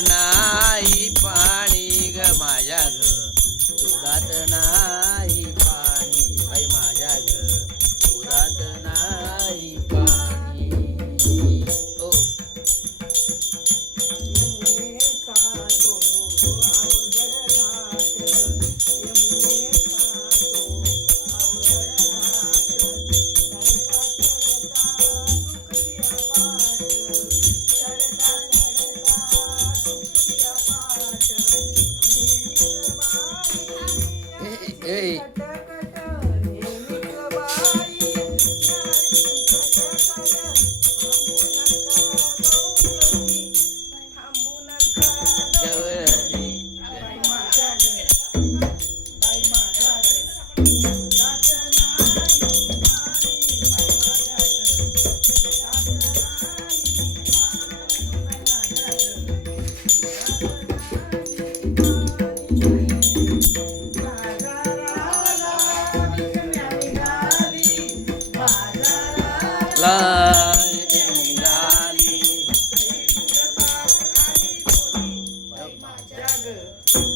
नाही पाणी ग माझ्या ग दुधात नाही पाणी बाई माझ्या ग दुधात नाही पाणी ओ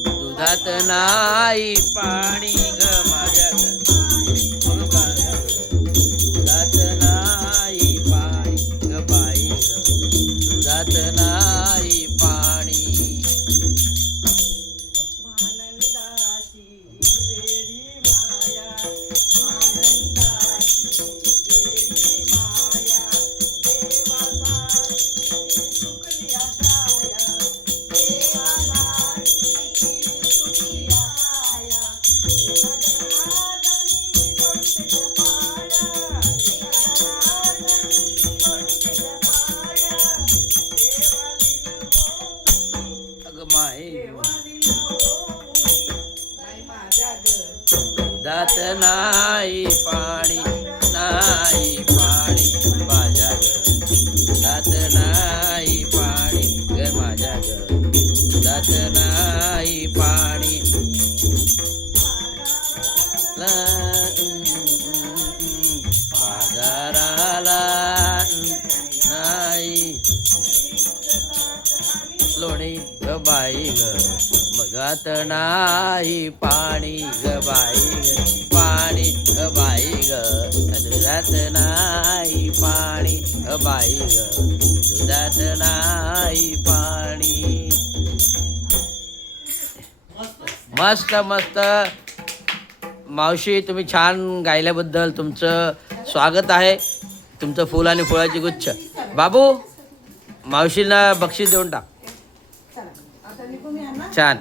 दुधात नाही पाणी ग माझ्या दुधात नाही पाणी ग बाई दुधात नाही पाणी दुधात नाही पाणी नाही पाणी माझ्या ग दुधात नाही पाणी ग माझ्या ग दुधात नाही पाणी बाजाराला नाही लोणी ग बाई ग मगात नाही पाणी ग बाई ग पाणी ग बाई ग दुधात नाही पाणी ग बाई ग दुधात नाही पाणी मस्त मस्त मावशी तुम्ही छान गायल्याबद्दल तुमचं स्वागत आहे तुमचं फुल आणि फुलाची गुच्छ बाबू मावशीला बक्षीस देऊन टाक छान